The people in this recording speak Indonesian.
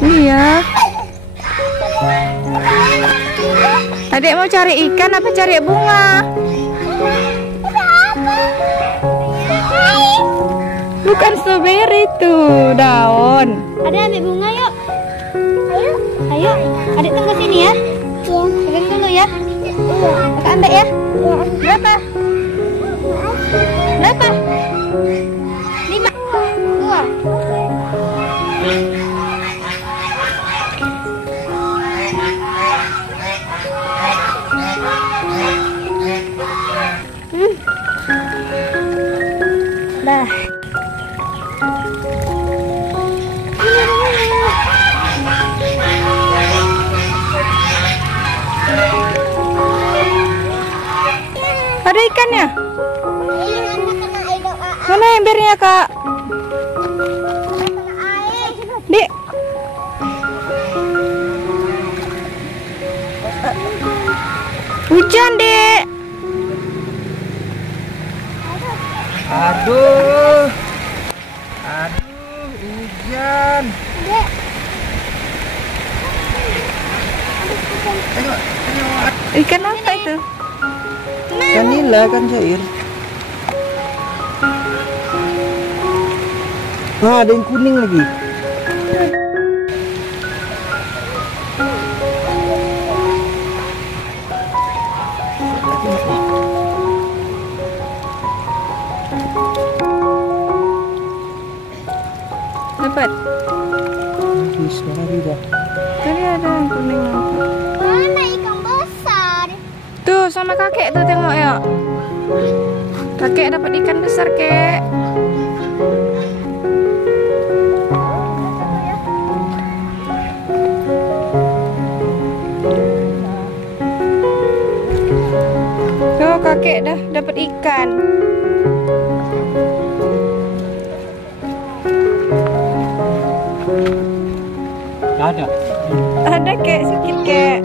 Iya. Adik mau cari ikan apa cari bunga? Bukan strawberry tuh, daun. Ada ambil bunga yuk. Ayo. Ayo. Adik tunggu sini ya. Iya. Pegang dulu ya. Iya. Kakak ambil ya. Iya. Berapa? Berapa? 5. 2. Dah. Ada ikannya? Mana embernya, Kak? Dek. Hujan, Dek. Aduh. Aduh, hujan. Ikan apa itu? Ikan nila, kan cair. Nah, ada yang kuning lagi. Dapat. Habis lagi dah. Tadi ada yang kuning nampak. Mana ikan besar? Tuh sama kakek tuh tengok ya. Kakek dapat ikan besar, Kek. Tuh kakek dah dapat ikan. Ada. Ada, Kek, sedikit, Kek.